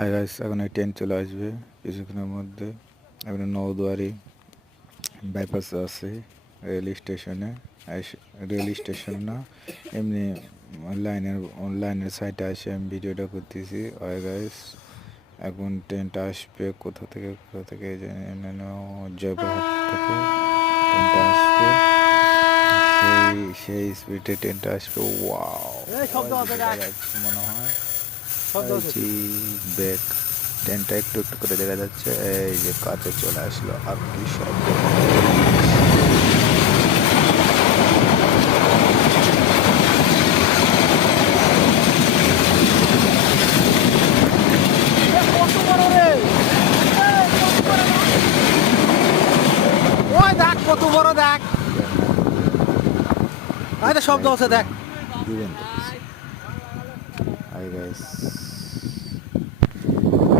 Hi guys, এখন এই train চলে আসবে কিছুক্ষণের মধ্যে। এখন নৌদুয়ারি বাইপাসে আছে রেল স্টেশনে। রেল স্টেশন না, এমনি লাইনের সাইডে এসে আমি ভিডিওটা করতেছি। হাই গাইস, এখন ট্রেনটা আসবে কোথা থেকে জয়পুরহাট থেকে ট্রেনটা আসবে। সেই স্পিডে ট্রেনটা আসবে। ওয়াও, দেখা যাচ্ছে মনে হয় ব্যাগ। ট্রেনটা একটু একটু করে দেখা যাচ্ছে। এই যে কাছে চলে আসলো, আর কি শব্দ! কত বড় দেখ, শব্দ আছে দেখ। দিবেন তো